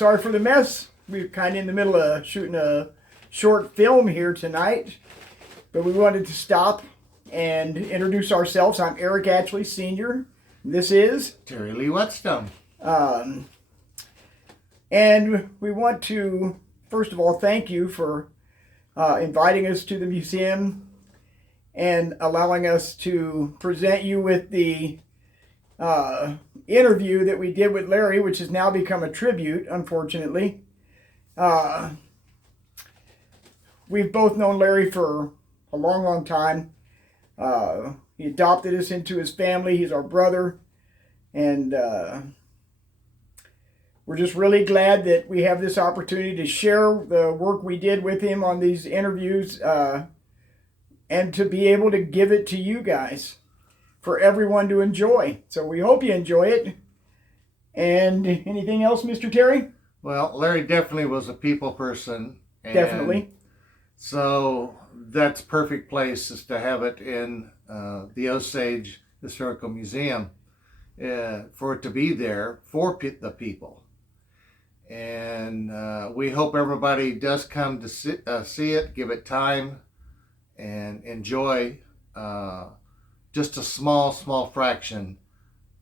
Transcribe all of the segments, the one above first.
sorry for the mess. We're kind of in the middle of shooting a short film here tonight, but we wanted to stop and introduce ourselves. I'm Eric Atchley, Sr. This is Terry Lee Whetstone. And we want to, first of all, thank you for inviting us to the museum and allowing us to present you with the interview that we did with Larry, which has now become a tribute, unfortunately. We've both known Larry for a long, long time. He adopted us into his family. He's our brother. And we're just really glad that we have this opportunity to share the work we did with him on these interviews and to be able to give it to you guys for everyone to enjoy. So we hope you enjoy it. And anything else, Mr. Terry? Well, Larry definitely was a people person. Definitely. So that's perfect place is to have it in the Osage Historical Museum for it to be there for the people. And we hope everybody does come to see it, give it time, and enjoy just a small fraction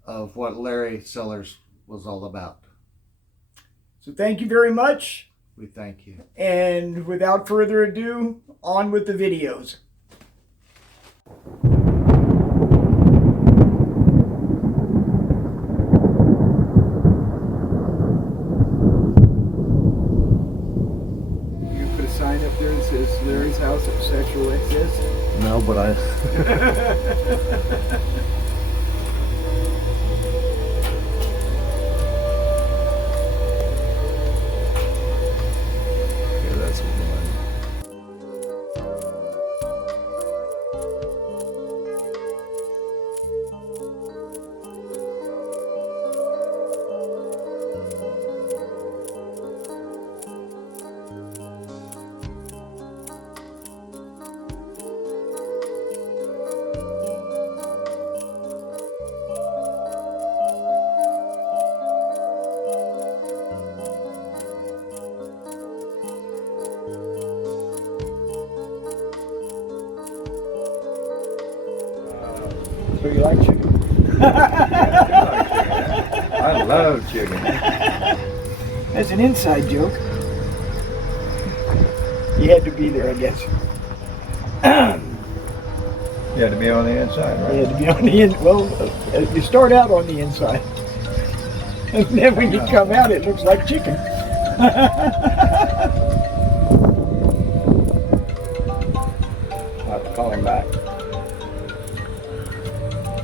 of what Larry Sellers was all about. So thank you very much. We thank you. And without further ado, on with the videos. You put a sign up there that says Larry's house of sexual excess? No, but I... So you like chicken? I love chicken. That's an inside joke. You had to be there, I guess. You had to be on the inside, right? You had to be on the inside. Well, you start out on the inside. And then when you come out, it looks like chicken. I'll have to call him back.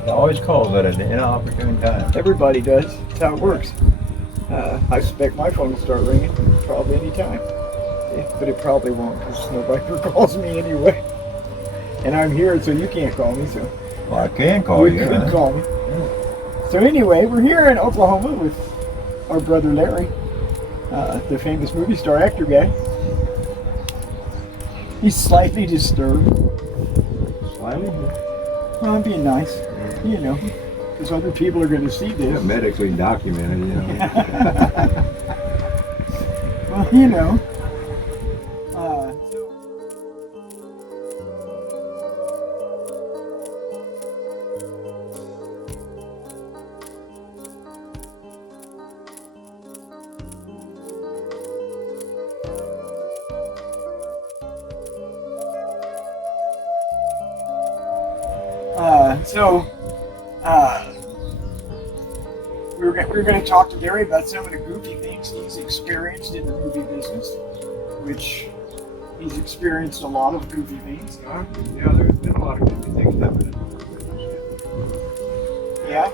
He always calls at an inopportune time. Everybody does. That's how it works. I suspect my phone will start ringing probably any time. Yeah, but it probably won't because nobody ever calls me anyway. And I'm here, so you can't call me. So Well, I can call you. You can call me. So anyway, we're here in Oklahoma with our brother Larry, the famous movie star actor guy. He's slightly disturbed. Slightly? Well, I'm being nice, you know, because other people are going to see this. Yeah, medically documented, you know. Well, you know. We're going to talk to Larry about some of the goofy things he's experienced in the movie business, which he's experienced a lot of goofy things. Yeah, there's been a lot of goofy things happening. Yeah?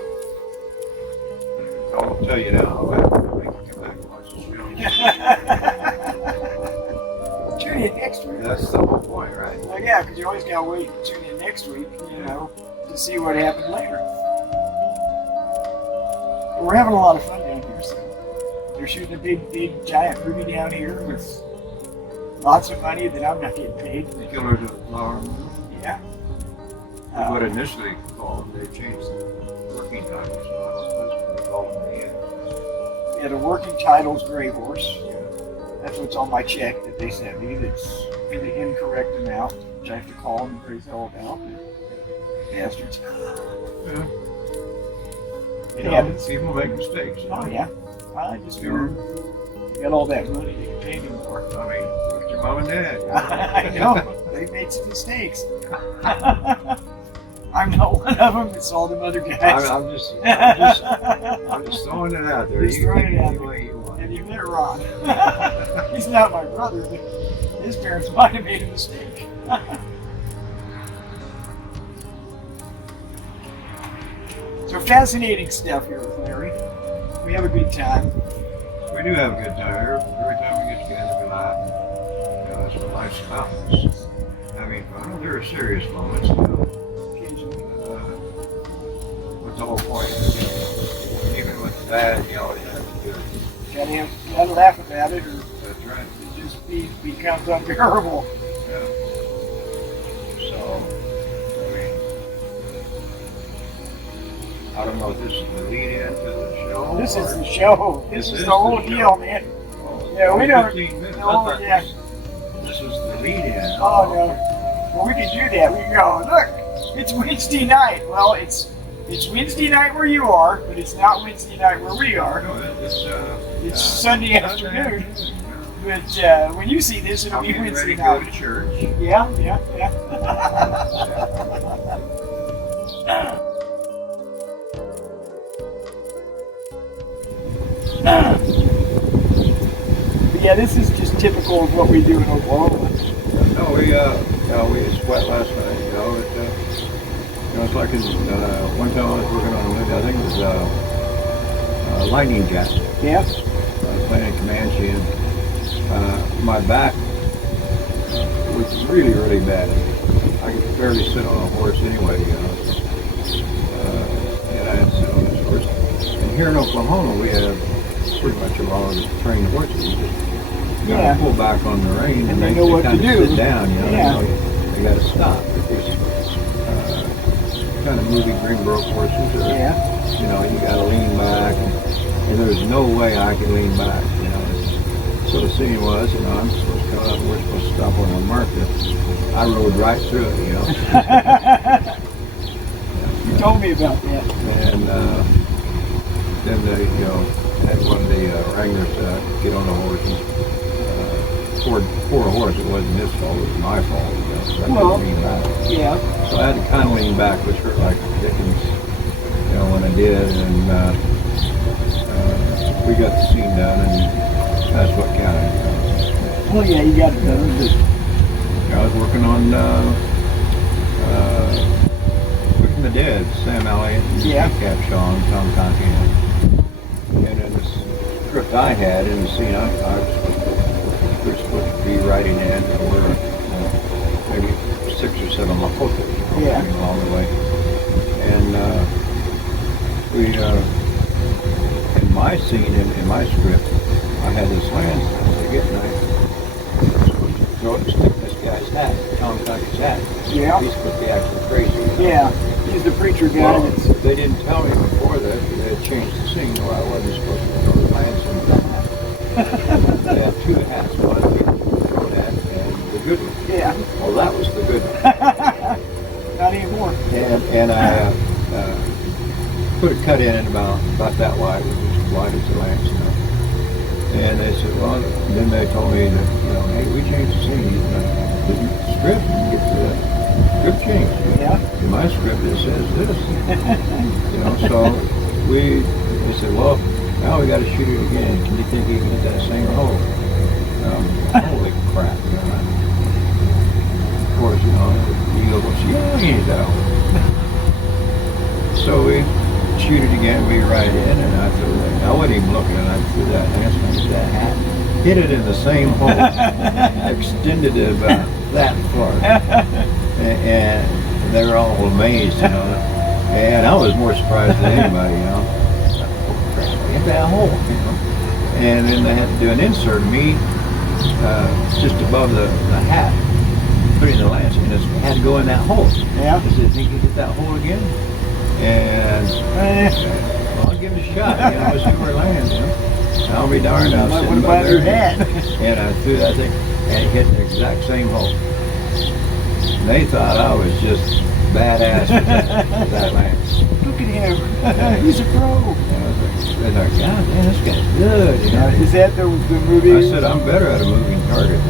I'll tell you now, I'll have to come back and watch the show. Tune in next week. That's the whole point, right? Well, yeah, because you always got to wait and tune in next week, you know, to see what happened later. But we're having a lot of fun down here, so they're shooting a big, giant movie down here with lots of money that I'm not getting paid. The Killers of the Flower Moon. Yeah. What initially called, they changed the working times, so I was supposed to be calling the end. Yeah, the working title's Gray Horse. That's what's on my check that they sent me. That's in the incorrect amount, which I have to call them and praise hell about. Bastards. Yeah. It You know, happens. people make mistakes. Oh yeah. I just Sure. got all that money they can pay me more. I mean, look at your mom and dad. I know. They made some mistakes. I'm not one of them. It's all them other guys. I'm just throwing it out there. Just You throwing can it out any there. way you want. And you met Ron. He's not my brother, but his parents might have made a mistake. So fascinating stuff here with Larry. We have a good time. We do have a good time. Every time we get together, we laugh. You know, that's what life's about. It's having fun. There are serious moments, you know. Occasionally. What's the whole point? You know, even with that, you always have to do it. Gotta laugh about it, or That's right. it just becomes unbearable. Yeah. So, I mean, I don't know if this is the lead in to the show. This is or- the show. This is the whole show. deal, man. Oh, Yeah, we don't- 15 minutes. no, I thought yeah. this was the lead in. Oh no. Well, we can do that. We can go, look, it's Wednesday night. Well, it's Wednesday night where you are, but it's not Wednesday night where we are. No, It's Sunday afternoon. But when you see this, it'll I'm be getting Wednesday ready to go night. to church. Yeah. But yeah, this is just typical of what we do in Oklahoma. No, it's wet last night. You know, it's like one time I was working on I think it was lightning jet. Yeah. I was playing in Comanche, and my back was really, really bad. I could barely sit on a horse anyway, you know. And I had to sit on this horse. And here in Oklahoma, we have pretty much a lot of trained horses. You just gotta pull back on the rein, And they know what to kind of do. sit down, you know. Yeah. They gotta stop. Because kind of moving Greenbroke horses, or, you know, you gotta lean back, and there's no way I could lean back, you know. So the scene was, you know, I'm supposed to come up, we're supposed to stop on a marker. I rode right through it, you know. You told me about that. And then they, you know, had one of the wranglers get on the horse and pour a horse. It wasn't his fault, it was my fault, you know, so I couldn't lean back. Yeah. So I had to kind of lean back, which hurt like Dickens, you know, when I did, and we got the scene done, and that's what counted. Well, yeah, you got it done. I was working on Quick the Dead, Sam Elliott, and Cap Shaw, and Tom Conti, and in this script I had in the scene, I was supposed to be writing in, and we're maybe 6 or 7 miles along the way, and we in my scene in my script, I had this lance I was getting knife. Throw it and stick this guy's hat, Tom Conti's hat. Yeah. He's supposed to be acting crazy. Yeah. He's the preacher guy. Well, they didn't tell me before that they had changed the scene where I wasn't supposed to throw the lance in. They had 2 hats, one throw that and the good one. Yeah. Well, that was the good one. Not anymore. And I put a cut in about that wide, which was as wide as the lance. You know. And they said, well, then they told me that, you know, hey, we changed the scene. The script, you get the script changed. Yeah. In my script, it says this. You know, so they said, well, now we got to shoot it again. Can you think you can hit that same hole? Holy crap. You know, of course, you know, the eagle goes, yeah, he ain't that hole. So we shoot it again, we ride in, and I threw that. I wasn't even looking, and I threw that lance, and that hat, hit it in the same hole, extended it about that far, and they were all amazed, you know. And I was more surprised than anybody, you know. Oh, crap, hit that hole, you know. And then they had to do an insert of me just above the hat, putting the lance in. It had to go in that hole. Yeah. I said, think you hit that hole again? And well, I'll give it a shot. You know, see where it lands. You know? I'll be darned. I was Might sitting want to by buy your there, hat. and I threw that thing, and it hit the exact same hole. And they thought I was just badass with that lance. Look at him. He's a pro. And I was like, God damn, this guy's good. You know? Is that the movie? I said, I'm better at a moving target.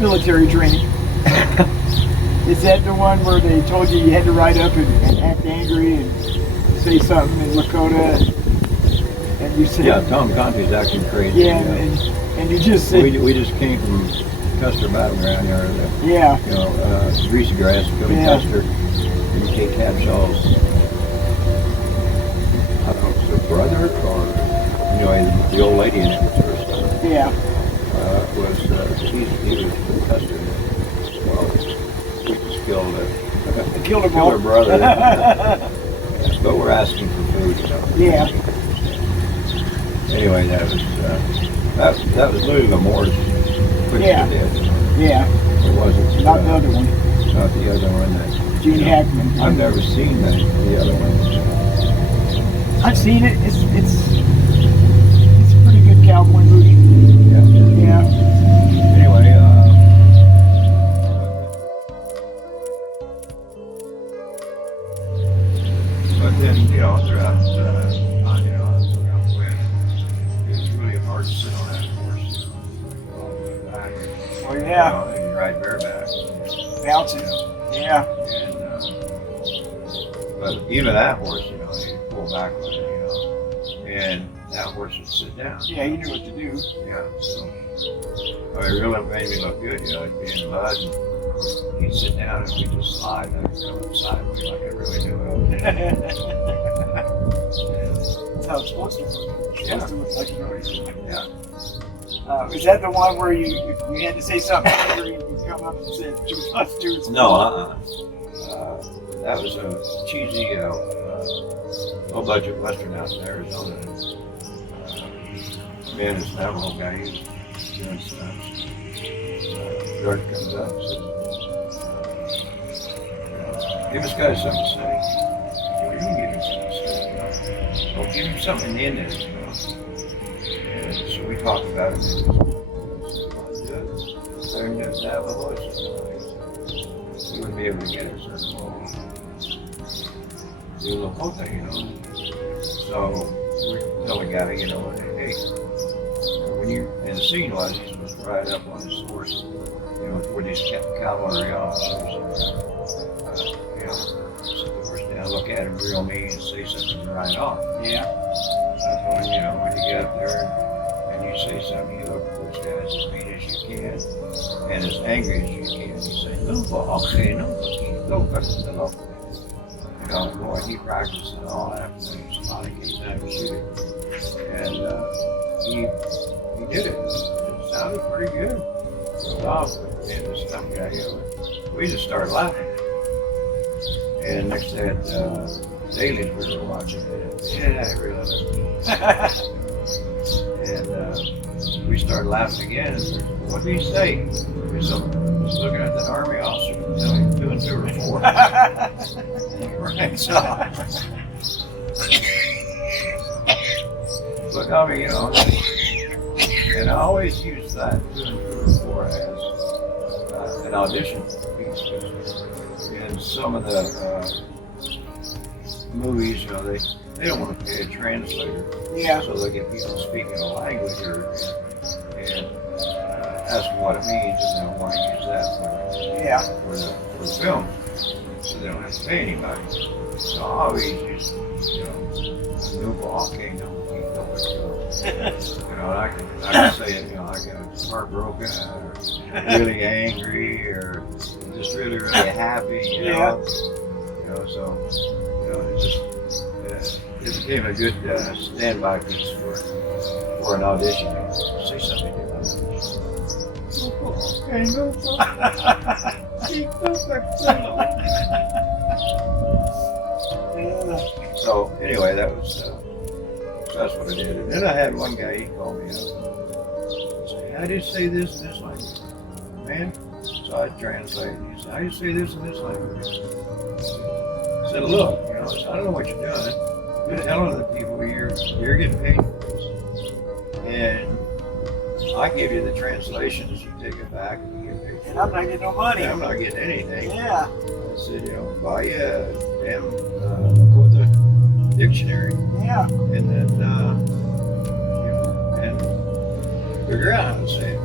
Military training. Is that the one where they told you had to ride up and act angry and say something in Lakota? And you said, Yeah, Tom Conti's acting crazy. yeah, You know. and you just said, We just came from Custer Battleground here, yeah, you know, Greasy Grass, Billy Yeah. Custer, and Kate Capshaw's, I don't know if it was a brother or, you know, the old lady in it was her son. yeah, He was from Custer. Well, we just killed killed him her all. brother. But we're asking for food, you know. Yeah. Anyway, that was Louis L'Amour's picture Yeah. did. Yeah, It wasn't not the other one. not the other one that Gene Hackman. I've never seen the other one. I've seen it. It's a pretty good cowboy movie. Yeah. Yeah. Anyway, but then you know throughout you know it was really hard to sit on that horse. You know, all the way back. Oh You yeah. know, and you ride bareback. Bouncing. Yeah. And but even that horse, you know, you pull back with it, you know, and that horse would sit down. Yeah, he knew what to do. Yeah, so it really made me look good, you know, it'd be in mud and he'd sit down and we'd just slide and I'd come sideways like I really knew That's how. how it's supposed to look. It's supposed to look like you know. Yeah. Is that the one where you had to say something or you come up and said 2 + 2 is No, that was a cheesy, low budget western out in Arizona. Man, this Navajo guy, he was doing stunts. George comes up and says, give this guy something to say. You can give him something to say, you know. Well, give him something in there, you know. And so we talked about it. Learn to have a voice. He wouldn't be able to get it, so do a little whole thing, you know. So we tell the guy, you know, hey, when you, and the scene was he's supposed to ride up on his horse, you know, with these cavalry officers, you know, sit the horse down, look at him real mean, and say something and ride off. Yeah. That's when, you know, when you get up there and you say something, you look at those guys as mean as you can and as angry as you can. You say, no, okay, no, no, no. You know, boy, he practiced and all that, and then he was finally getting time to shoot it. And he did it. It sounded pretty good. And this dumb guy, you know, we just started laughing. And next day at Dailies we were watching it. Yeah, I really And we started laughing again. And said, what did he say? So I was looking at that army officer, you know, he was doing 2 or 4. Right, so. Look, I mean, you know, and I always use that 2 or 4 as an audition piece. In some of the movies, you know, they don't want to pay a translator. Yeah. So they get people speaking a language and ask them what it means, and they'll want to use that for the film, so they don't have to pay anybody. So I always use, you know, new ball king, you know, and I can say it, you know, I get heartbroken, or really angry, or just really, really happy, you know. You know, so, you know, it became a good standby piece for an audition. Say something different. Okay, no So anyway, that was that's what I did. And then I had one guy, he called me up and said, how do you say this in this language? Man, so I translated. He said, how do you say this in this language? I said, look, you know, I don't know what you're doing, You're telling the people you're getting paid for this. And I give you the translations, you take it back and you get paid for And I'm not getting no money. I'm not getting anything. Yeah. I said, buy a damn Lakota dictionary Yeah. and then, and figure out how to say it.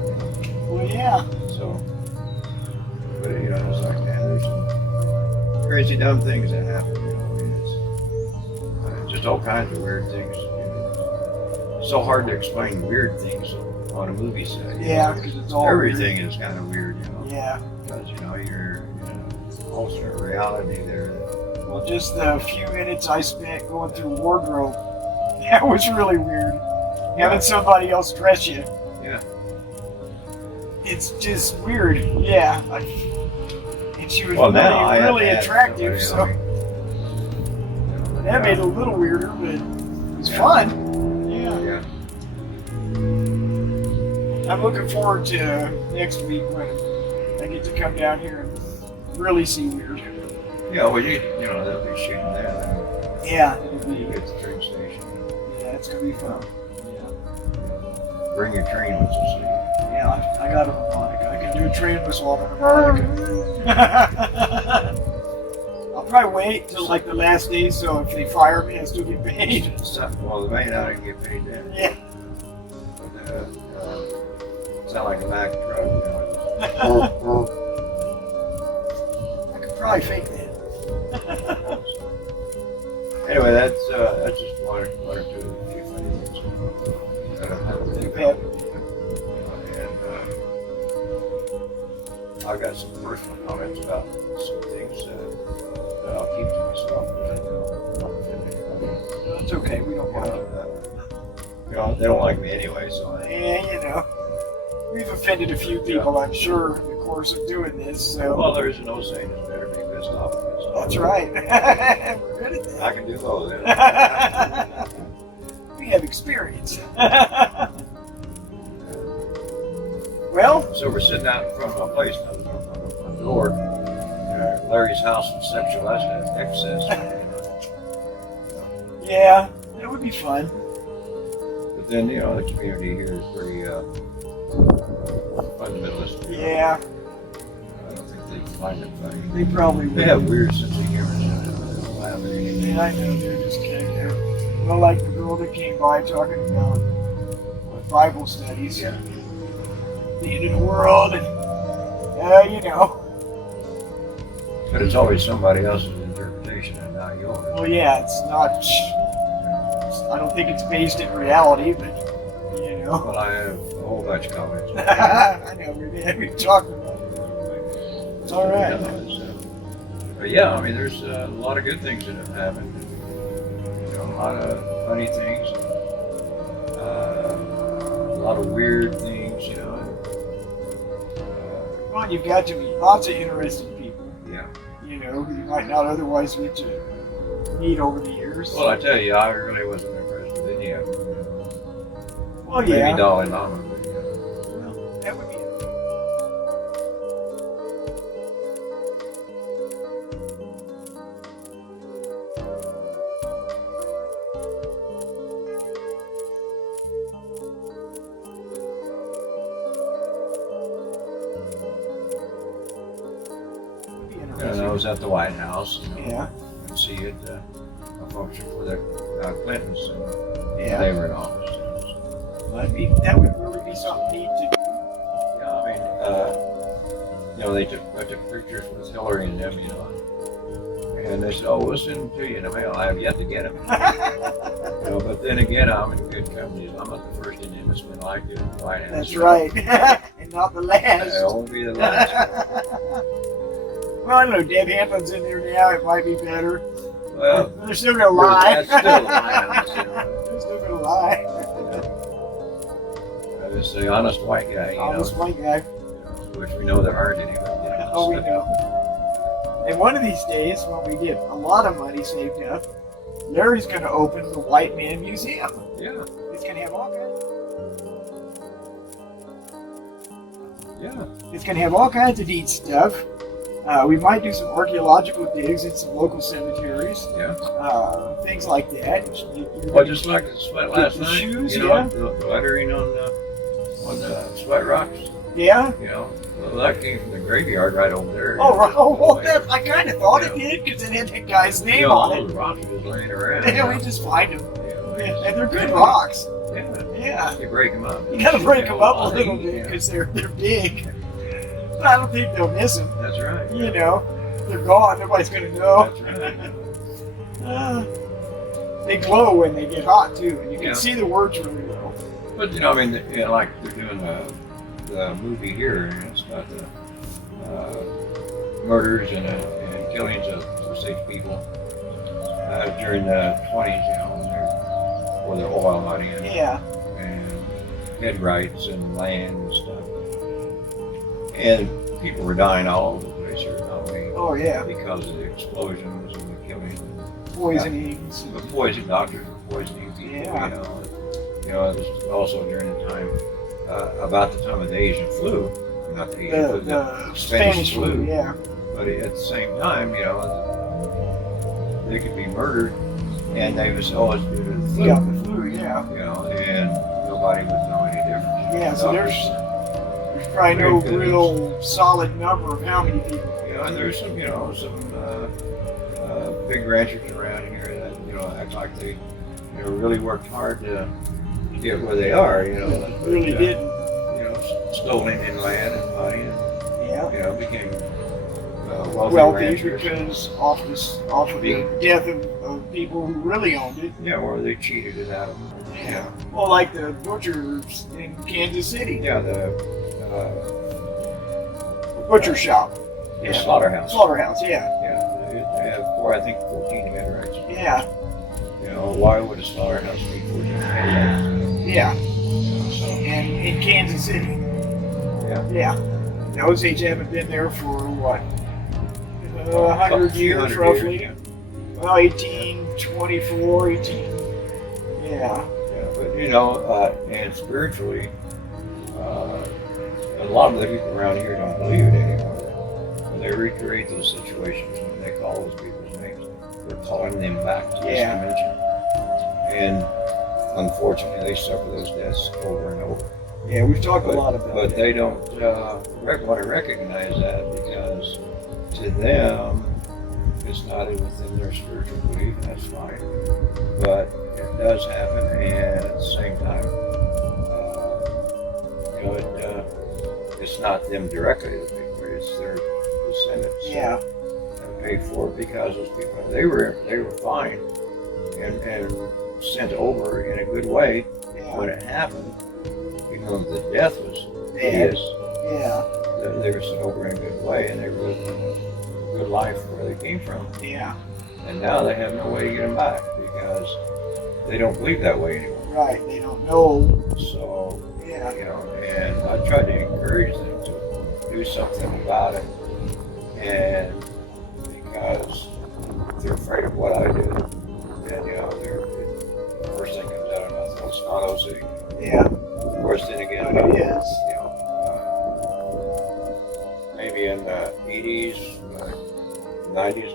Well, yeah. So, but it's like, man, there's some crazy dumb things that happen, it's just all kinds of weird things. It's so hard to explain weird things on a movie set. Yeah, because it's all everything weird. is kind of weird, Yeah. because you're alternate reality there. Well, just the few minutes I spent going through wardrobe, that was really weird. Having somebody else dress you. Yeah. It's just weird. Yeah. And she was now really attractive, so that made it a little weirder, but it was fun. Yeah. I'm looking forward to next week when I get to come down here and really see weird. Yeah, well, they'll be shooting that. Yeah, it'll You be. get the train station. Yeah, it's gonna be fun. Bring your train with you. Yeah, I got a harmonica. I can do a train whistle on a harmonica. I'll probably wait till like the last day, so if they fire me, I still get paid. Well, they may not get paid then. Yeah. But, sound like a Mack truck, I could probably fake that. Anyway, that's just one or two of the few funny things that I've had to think about. And I've got some personal comments about some things that I'll keep to myself. It's okay, we don't mind. They don't like me anyway, so Yeah, we've offended a few people, I'm sure, in the course of doing this, so. well, there's no saying it's better to be pissed off than pissed off. That's right. We're good at that. I can do both. We have experience. Well, So we're sitting out in front of my place now, on the door. Larry's house of sexual excess. yeah, that would be fun. But then, the community here is pretty fundamentalist. Yeah, I don't think they find it funny. they probably They would. have weird sense of humor. They don't laugh at anything. Yeah, I know, they're just kind of, well, like the girl that came by talking about Bible studies. Yeah. The end of the world, and, But it's always somebody else's interpretation and not yours. well, yeah, it's not, I don't think it's based in reality, but, Well, I have a whole bunch of comments. I know, we've talked about it. It's all right. But yeah, I mean, there's a lot of good things that have happened. A lot of funny things. A lot of weird things, Well, you've got to meet lots of interesting people, Yeah. who you might not otherwise get to meet over the years. Well, I tell you, I really wasn't impressed with any of them. Well, Maybe yeah. Dalai Lama, but Well, that would be it. and I was at the White House. Yeah. And see it, a function for the Clintons. And Yeah. They were in office. Well, that would really be something neat to do. Yeah, I mean, I took pictures with Hillary and them, and they said, "Oh, we'll send them to you in the mail." I have yet to get them. But then again, I'm in good company. I'm not the first Indian that's been like it in the White House. That's right. And not the last. It won't be the last. Well, I don't know. Deb Hamlin's in there now. It might be better. Well, They're still going to lie. that's still a lie. They're still going to lie. I'm just the honest white guy, Honest white guy. which we know there aren't any. But, Oh, we know. And one of these days, when we get a lot of money saved up, Larry's going to open the White Man Museum. Yeah, It's going to have all kinds. yeah. It's going to have all kinds of neat stuff. We might do some archaeological digs in some local cemeteries, Yeah. things like that. Well, just like the sweat last The night. shoes, you know, yeah. the lettering on the sweat rocks. Yeah. You know, well, that came from the graveyard right over there. Oh, right. Oh, well, Yeah. I kind of thought it Yeah. did because it had that guy's You name know, on all it. the rocks are just laying around. Yeah, we just find them. Yeah, And they're good rocks. Yeah. Yeah. You break them up. You gotta break them up a little Yeah. bit because they're big. But I don't think they'll miss them. That's right. You know, they're gone. Nobody's gonna know. That's right. They glow when they get hot too, and you can Yeah. see the words really well. But you know, I mean, you know, like they're doing the movie here, and it's about the murders and killings of Osage people during the 20s, you know, when they're for the oil money Yeah. and head rights and land and stuff. And people were dying all over the place here, not only Oh yeah. because of the explosions and the killing, Poisonings. the poison doctors were poisoning people. Yeah. You know, it was also during the time about the time of the Asian flu, not the Asian flu, The Spanish flu. Yeah. But at the same time, you know, they could be murdered, and they was always due to the flu. Yeah, the flu. Yeah. You know, and nobody would know any difference. Yeah. So there's probably no real solid number of how many people. You know, and there's some, you know, some big ranchers around here that, you know, act like they, you know, really worked hard to get where they are, you know. Really but, didn't. You know, stolen in land and money, and, Yeah. you know, became Wealthy ranchers. because off of the death of people who really owned it. Yeah, or they cheated it out of them. Yeah. Well, like the butchers in Kansas City. Yeah, the Butcher shop. the slaughterhouse. Slaughterhouse. Yeah. Yeah, they have I think 14 head rights. Yeah. You know, why would a slaughterhouse be 14 head rights? Yeah. So, And in Kansas City. yeah. Yeah. The Osage haven't been there for what? 100 years 100 roughly. years, Well, 1824, 18. Yeah. yeah, but you know, and spiritually, a lot of the people around here don't believe it anymore. When they recreate those situations, when they call those people's names, they're calling them back to this Yeah. dimension. And unfortunately, they suffer those deaths over and over. Yeah, we've talked a lot about But that. they don't want to recognize that, because to them, it's not within their spiritual belief, and that's fine. But it does happen, and at the same time, you know, it's not them directly that pay for it; it's their descendants Yeah. that pay for it, because those people they were fine and sent over in a good way when Yeah. it happened. Even though the death was Bad. hideous, Yeah. they were sent over in a good way, and they were living a good life where they came from. Yeah. And now they have no way to get them back, because they don't believe that way anymore. Right. They don't know. So, Yeah. you know, and I tried to encourage them to do something about it, and because they're afraid of what I do, and you know, the first thing comes out of my mouth, well, it's not Osage. Yeah. Of course, then again, But it is. you know, maybe in the 80s, 90s,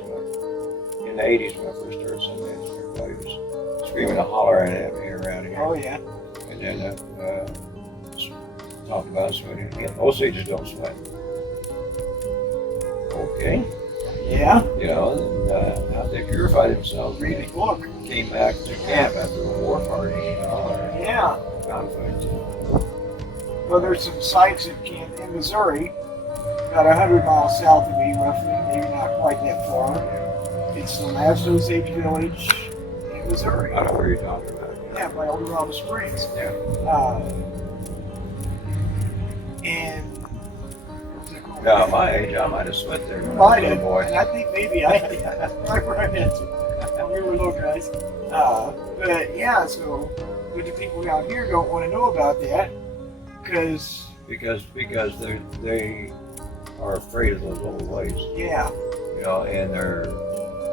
in the 80s when I first started Sundance, everybody was screaming and hollering at me around here. Oh yeah. And then talk about sweating again. Osages don't sweat. Okay. Yeah. You know, and how they purify themselves. Read the book. Came back to camp after a war party, you know, or Yeah. conflict. Well, there's some sites in Missouri, about 100 miles south of me, roughly, maybe not quite that far. It's the last Osage village in Missouri. I don't know where you're talking about. Yeah, by Eldorado Springs. Yeah. And Now, at my age, I might have sweat there when I was might a little have, boy. and I think maybe I did. Right where I met you. We were little guys. But yeah, so but the people out here don't want to know about that because Because they are afraid of those old ways, yeah, you know, and their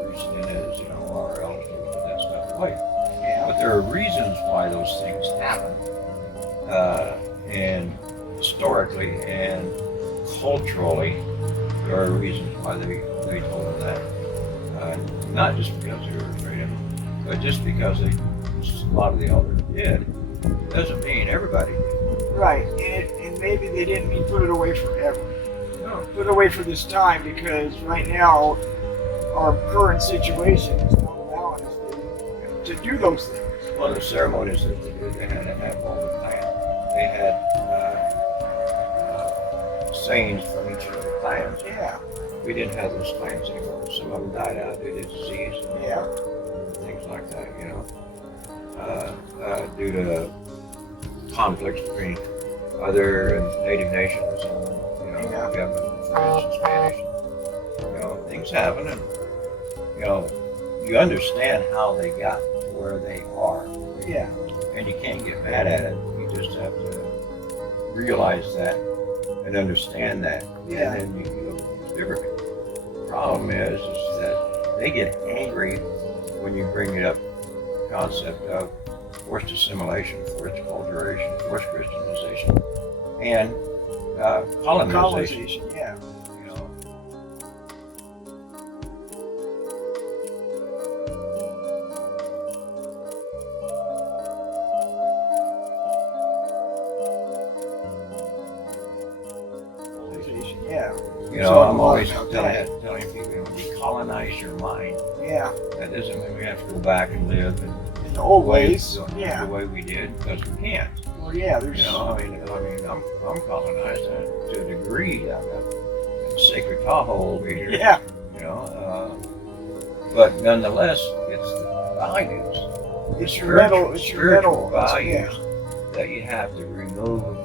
reasoning is, you know, our elders don't put that stuff away. yeah, But there are reasons why those things happen, and historically and culturally, there are reasons why they told them that. Not just because they were afraid of them, but just because a lot of the elders did. Doesn't mean everybody did. Right, and maybe they didn't mean put it away forever. No. Put it away for this time, because right now our current situation is not allowing us to do those things. Well, the ceremonies that they did, they had to have all the clans. They had sayings from each of the clans. Yeah. We didn't have those clans anymore. Some of them died out due to disease and Yeah. things like that, you know. Due to conflicts between other native nations and, you know, Yeah. government, French and Spanish. You know, things happen, and, you know, you understand how they got to where they are. Yeah. And you can't get mad at it. You just have to realize that and understand that. Yeah. And then you look differently. The problem is that they get angry when you bring it up the concept of forced assimilation, forced acculturation, forced Christianization, and colonization. Yeah. You know. Colonization. Yeah. You So know, I'm a lot always about telling people, you know, decolonize your mind. Yeah. That doesn't mean we have to go back and live and In the old ways. Yeah. the way we did, because we can't. Well, yeah. There's. You know, I mean, I'm colonized to a degree. I've got a sacred Tahoe over here. Yeah. You know, but nonetheless, it's the values, It's your mental. It's your spiritual mental values Yeah. that you have to remove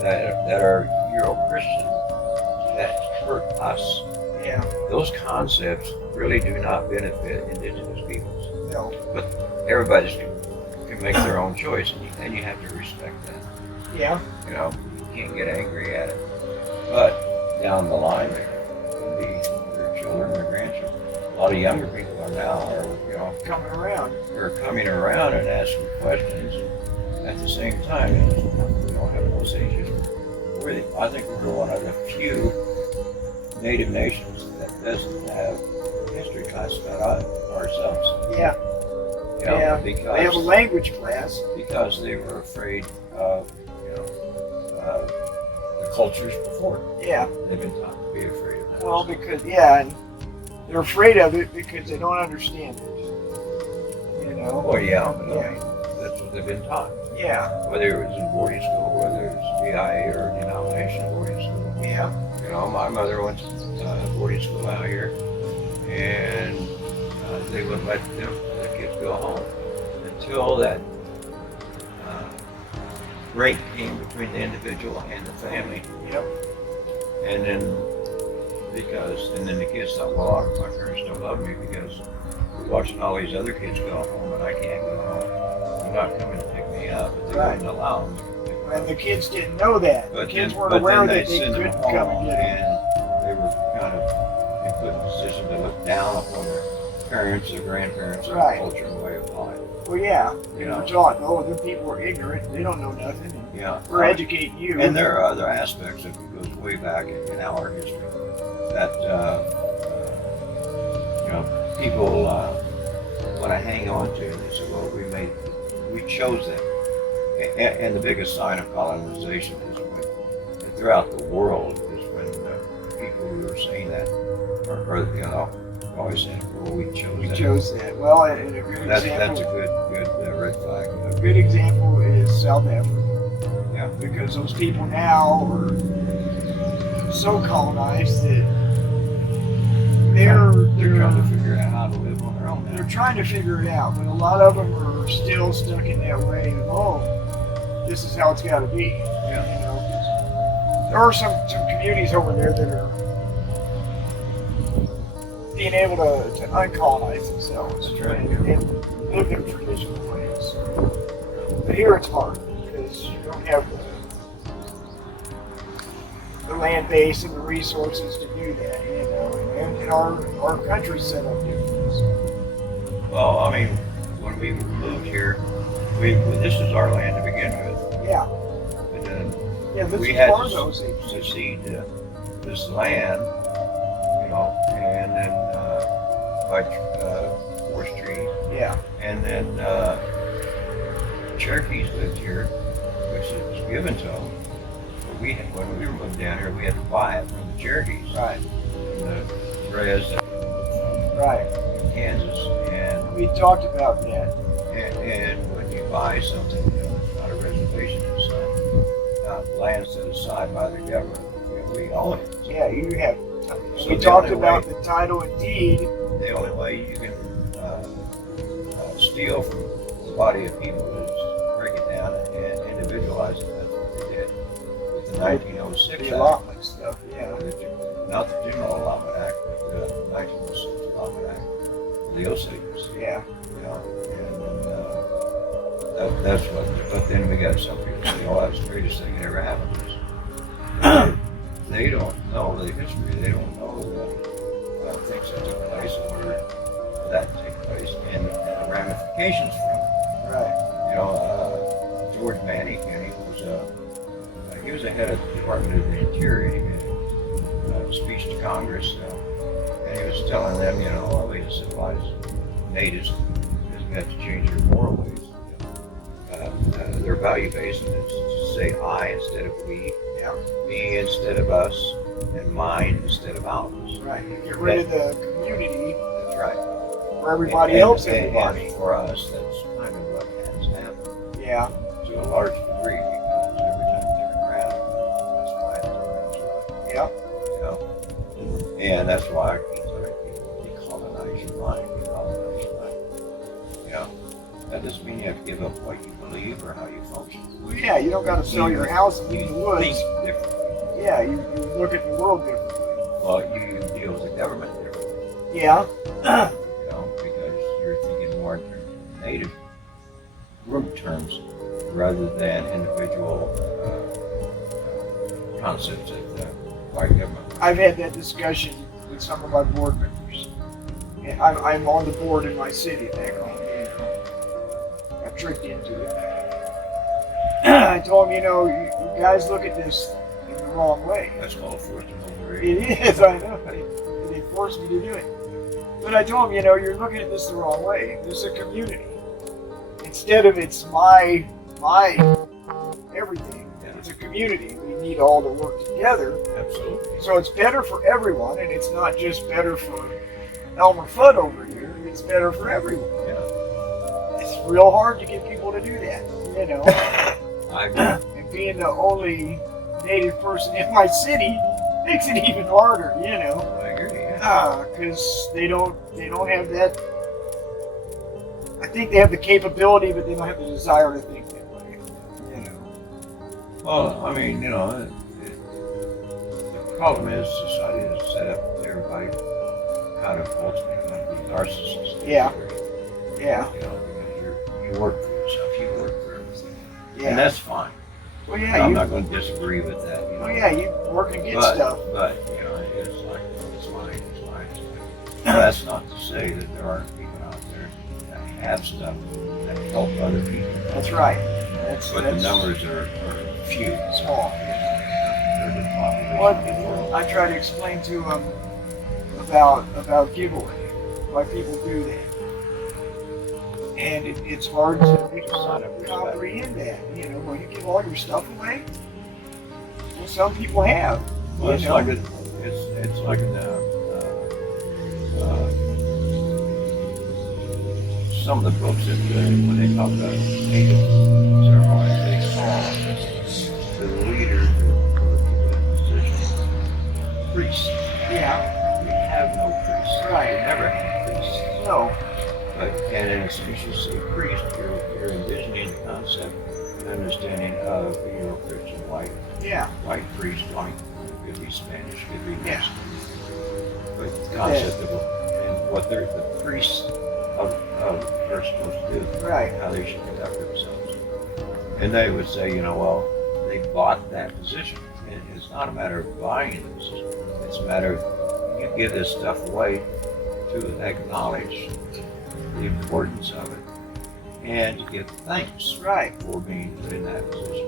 that are Euro-Christian, that hurt us. Yeah. Those concepts really do not benefit indigenous peoples. No. But everybody can make their own choice, and you have to respect that. Yeah. You know, you can't get angry at it. But down the line, it can be their children, their grandchildren. A lot of younger people are Coming around. are coming around and asking questions. And at the same time, we don't have an Osage history. I think we're one of the few native nations that doesn't have history class about ourselves. Yeah. You know, Yeah. because They have a language class. because they were afraid of, the cultures before. Yeah. They've been taught to be afraid of that. Well, because and they're afraid of it because they don't understand it. You know. Well, yeah, but Yeah. I mean, that's what they've been taught. Yeah. Whether it was in boarding school, whether it was BIA or denominational boarding school. Yeah. You know, my mother went to boarding school out here, and they wouldn't let the kids go home until that break came between the individual and the family. Yep. And then the kids thought, well, my parents don't love me because we're watching all these other kids go home and I can't go home. They're not coming to pick me up, but they Right. wouldn't allow them to pick me And up. the kids didn't know that. The kids weren't but aware then that they'd they send them couldn't come and home, get them. and they were kind of put in a position to look down upon their parents, their grandparents, their Right. culture and way of life. Well, yeah. You We're know. taught, oh, the people are ignorant. They don't know nothing. Yeah. We're educating you. And there are other aspects that goes way back in our history that people want to hang on to. They say, well, we chose them. And the biggest sign of colonization is when, throughout the world, is when people who are saying that are always saying, well, we chose We them. chose that. Well, and a good That's example. a good red flag. A good example is South Africa. Yeah. Because those people now are so colonized that they're trying to figure out how to live on their own now. They're trying to figure it out, but a lot of them are still stuck in that way of, oh, this is how it's got to be. Yeah. You know, 'cause there are some communities over there that are being able to uncolonize themselves That's right. and live their traditional ways. But here it's hard because you don't have the land base and the resources to do that, you know, and our country's set up different. So. Well, I mean, when we moved here, this is our land to begin with. Yeah. But then Yeah, this we is had part of to those. cede this land by 4th Street. Yeah. And then Cherokees lived here, which was given to them. But when we were moving down here, we had to buy it from the Cherokees. Right. The Res Right. Kansas. And We talked about that. And when you buy something, not a reservation, it's not land set aside by the government. We own it. Yeah, you have. So We the talked only about way- the title and deed. The only way you can steal from the body of people is break it down and individualize it. That's what they did with the 1906 The Act. allotment stuff. Yeah. Not the General Allotment Act, but the 1906 Allotment Act. The Osages. Yeah. You know, and that's what. But then we got some people say, "Oh, that's the greatest thing that ever happened to us." They don't know the history. They don't know the things that took place in order for that to take place and the ramifications from it. Right. You know, George Manning, he was the head of the Department of the Interior. He made a speech to Congress, and he was telling them, you know, a way to civilize natives is we have to change their moral ways. Their value based is to say I instead of we, Yeah. me instead of us, and mine instead of ours. Right. Get rid of the community That's right. for everybody And- else. and Everybody. for us, that's kind of what has happened Yeah. to a large degree because every time you turn around, it's right. Yeah. You know? And that's why people decolonize your mind, decolonize your mind. You know? That doesn't mean you have to give up what you believe or how you function. Well, yeah. You don't got to sell your house and leave the Think woods. differently. Yeah. You look at the world differently. Well, you deal with the government differently. Yeah. You know, because you're thinking more in terms of native group terms rather than individual concepts of the white government. I've had that discussion with some of my board members. And I'm on the board in my city back home. You know. Got tricked into it. I told them, you know, you guys look at this in the wrong way. That's called Fourth Amendment. It is, I know. They forced me to do it. But I told them, you know, you're looking at this the wrong way. This is a community. Instead of it's my everything, it's a community. We need all to work together. Absolutely. So it's better for everyone, and it's not just better for Elmer Fudd over here. It's better for everyone. Yeah. It's real hard to get people to do that, you know. I agree. And being the only native person in my city makes it even harder, you know. I agree. Yeah. Because they don't have that. I think they have the capability, but they don't have the desire to think that way. You know. Well, I mean, you know, the problem is society is set up with everybody kind of ultimately going to be narcissists. Yeah. Yeah. You know, because you work for yourself, you work for everything, Yeah. and that's fine. Well, And yeah. I'm You, not going to disagree with that. You know? well, yeah. You work and get but, stuff. But you know, it's like it's mine, it's mine, it's mine. That's not to say that there aren't people out there that have stuff that help other people. That's right. That's But the numbers are few. small. They're the population What of the world. I try to explain to them about giveaway, why people do that, and it's hard to comprehend that. You know, when you give all your stuff away, well, some people have. Well, it's you know? like it's like some of the books that when they talk about native ceremonies, they call the leaders or the people in position priests. Yeah. We have no priests. Right. We never had priests. No. But and as soon as you say priest, you're envisioning the concept and understanding of Christian white Yeah. priest, white, could be Spanish, could be Yeah. Mexican. But the concept of and what they're the priests of are supposed to do, Right. how they should conduct themselves. And they would say, you know, well, they bought that position. And it's not a matter of buying the position. It's a matter of you give this stuff away to acknowledge the importance of it and to give thanks Right. for being put in that position.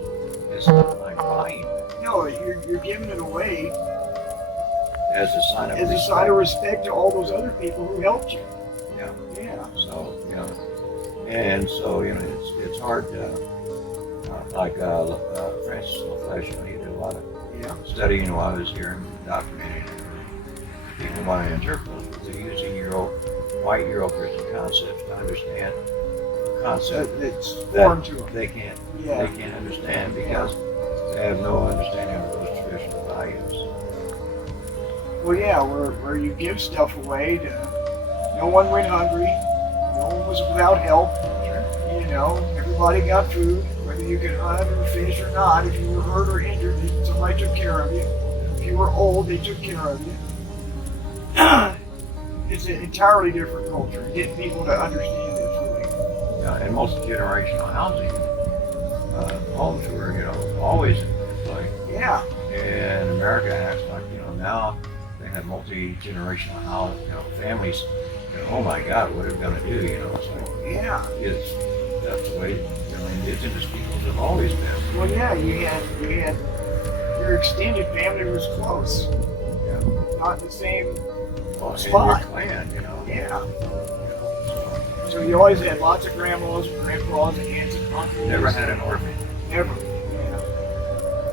It's not like buying it. No, you're giving it away as a sign of as a respect. sign of respect to all those other people who helped you. Yeah. Yeah. So, so, it's hard like Francis LaFleche, he did a lot of studying while I was here and documenting it. People want to interpret, they're using white Euro-Christian concepts to understand a concept It's foreign to them. they can't understand because they have no understanding of those traditional values. Well, yeah, where you give stuff away to no one went hungry, no one was without help. You know, everybody got food, whether you could hunt or fish or not. If you were hurt or injured, somebody took care of you. If you were old, they took care of you. It's an entirely different culture. Getting people to understand this really. Yeah, and multi-generational housing, homes were, always in play. Yeah. And America acts like, now they have multi-generational house, families. Oh my God, what are we gonna do? It's like, Yeah. That's the way, indigenous peoples have always been. Well, yeah, you had your extended family was close. Yeah. Not the same Well, spot. in your clan, Yeah. So you always had lots of grandmas, grandpas, and aunts and uncles. Never had an orphan. Never. Yeah.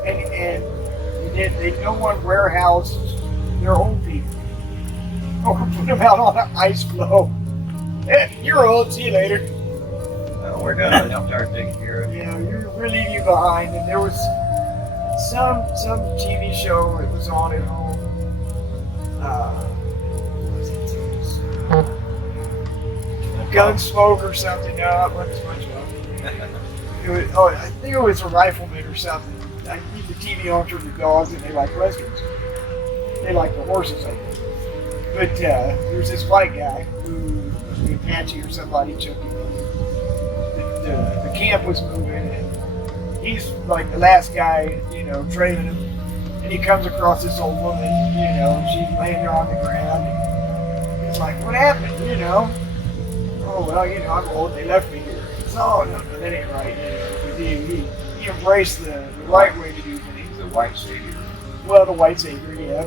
And they no one warehoused their own people. Or put them out on an ice floe. Hey, you're old, see you later. We're done. I'll start taking care of it. We're leaving you behind. And there was some TV show that was on at home. What was it? Gunsmoke or something. No, it wasn't SpongeBob. I think it was a rifleman or something. I keep the TV on for the dogs, and they like westerns. They like the horses, I think. But there's this white guy who was the Apache or somebody took him. The camp was moving, and he's like the last guy, trailing him. And he comes across this old woman, she's laying there on the ground. And he's like, "What happened?" Oh, well, I'm old. They left me here. It's, oh, no, that ain't right. He embraced the right way to do things. The white savior. Well, the white savior, yeah.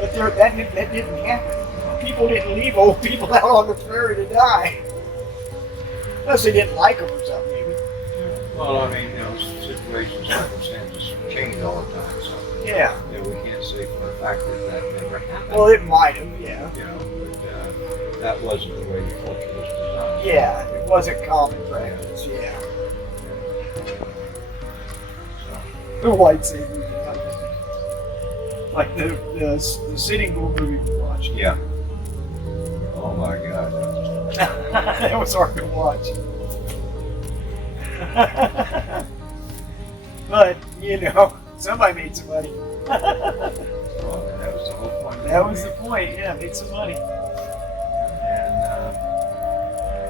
But that didn't happen. People didn't leave old people out on the prairie to die. Unless they didn't like them or something, maybe. Well, I mean, situations, circumstances change all the time. So, Yeah. we can't say for a fact that never happened. Well, it might have, yeah. But that wasn't the way the culture was designed. Yeah, it wasn't common practice, yeah. The white savior. Like the Sitting Bull movie we watched. Yeah. Oh my God. That was hard to watch. But, somebody made some money. Well, that was the whole point. That was the point, yeah, make some money. And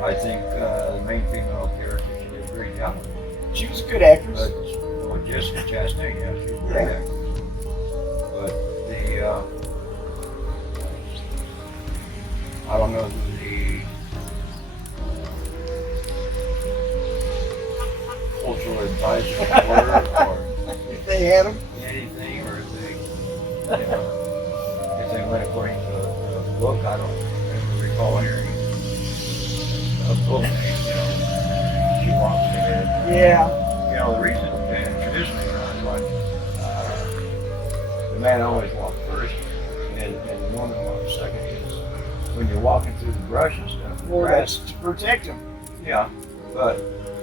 I think the main female character, she did a great job. She was a good actress. But Jessica Chastain, yeah, she was a great actress. But I don't know who the cultural advisors were, or If they had them. anything, or if they went according to the book. I don't recall hearing a book name, she walks ahead. Yeah. The reason, and traditionally around, like, the man always walks first, and the woman walks second. Is when you're walking through the brush and stuff. Well, that's to protect them. Yeah, but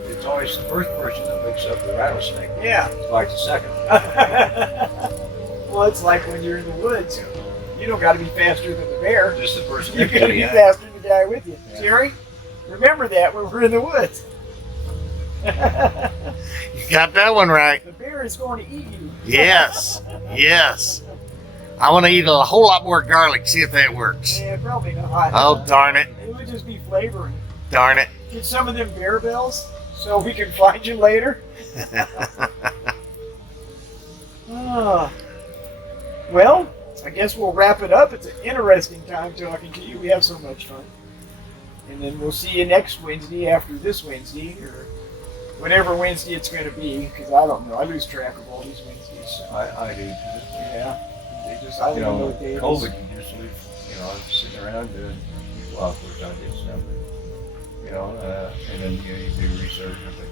it's always the first person that picks up the rattlesnake. Yeah. It's like the second. Well, it's like when you're in the woods. You don't got to be faster than the bear. Just the person You next got to to be you. faster than the guy with you. Yeah. Jerry, remember that when we're in the woods. You got that one right. The bear is going to eat you. Yes. I want to eat a whole lot more garlic, see if that works. Yeah, probably not. Oh, darn it. It would just be flavoring. Darn it. Get some of them bear bells so we can find you later. Well, I guess we'll wrap it up. It's an interesting time talking to you. We have so much fun. And then we'll see you next Wednesday after this Wednesday, or whatever Wednesday it's going to be, because I don't know. I lose track of all these Wednesdays. So. I do too. Yeah. just, I don't You even know know, what day it is. COVID, you just leave, you know, sitting around doing, well, of course I did stuff, but, you know, and then you do research and everything.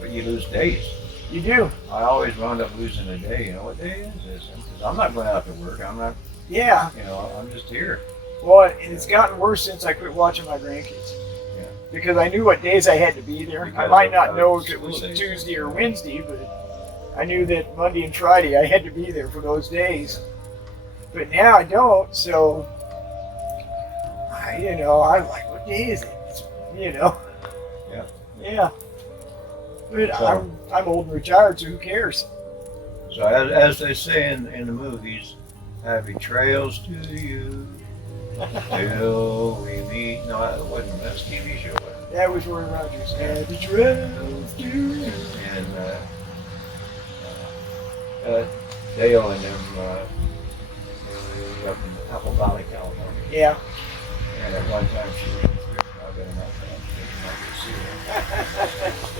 But you lose days. You do. I always wound up losing a day. You know, what day is this? Because I'm not going out to work. I'm not, Yeah. you know, I'm just here. Well, and it's gotten worse since I quit watching my grandkids. Yeah. Because I knew what days I had to be there. Because I might of not know if it school was days. Tuesday or Wednesday, but I knew that Monday and Friday I had to be there for those days. But now I don't, so I'm like, what day is it? It's, Yeah. Yeah. But So- I'm old and retired, so who cares? So as they say in the movies, happy trails to you till we meet. No, it wasn't. That's a TV show. Wasn't it? That was Roy Rogers. Happy trails to you. And Dale and them up in Apple Valley, California. Yeah. And at one time she ran through. I've been in that town.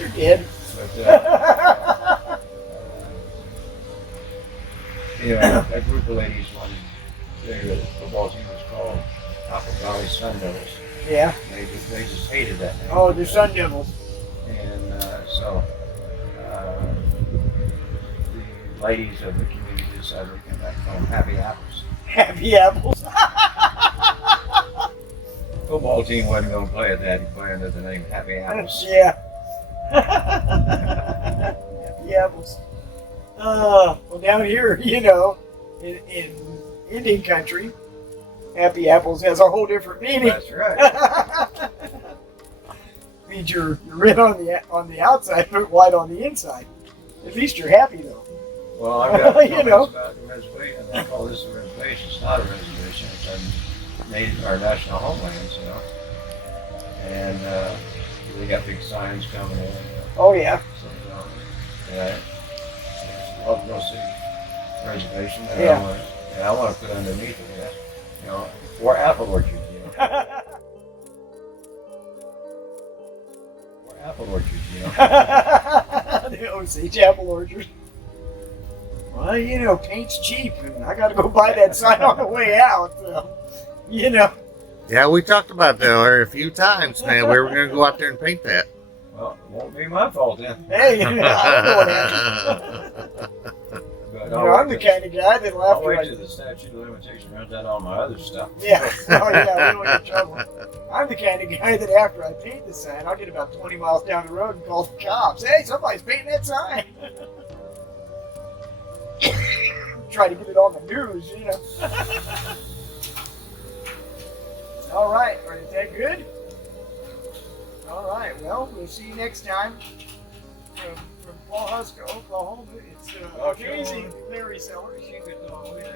You're dead. But you know, that group of ladies wanted their football team was called Apple Valley Sun Devils. Yeah. They just hated that name. Oh, the Sun Devils. And so the ladies of the community decided to come back called Happy Apples. Happy apples. Football team wasn't going to play at that. He played under the name Happy Apples. Yeah. Happy apples. Well, down here, in Indian country, happy apples has a whole different meaning. That's right. Means you're red on the outside, but white on the inside. At least you're happy though. Well, I've got You know. about the reservation. I call this a reservation. It's not a reservation. It's our national homelands, you know. And they got big signs coming in. Oh yeah. So, yeah, love to go see reservation. And Yeah. I want to put underneath it, or apple orchard, or apple orchard, The Osage apple orchard. Well, paint's cheap, and I got to go buy that sign on the way out. So, Yeah, we talked about that a few times, man. We were going to go out there and paint that. Well, it won't be my fault then. Hey, I don't know what happened. But I'm the kind of guy that'll I'll after wait I till the statute of limitation runs out on my other stuff. Yeah. Oh, yeah, we don't get in trouble. I'm the kind of guy that after I paint the sign, I'll get about 20 miles down the road and call the cops. Hey, somebody's painting that sign. Try to get it on the news, All right. Is that good? All right. Well, we'll see you next time from Pawhuska, Oklahoma. It's Amazing Larry Sellers. Keep it all the way.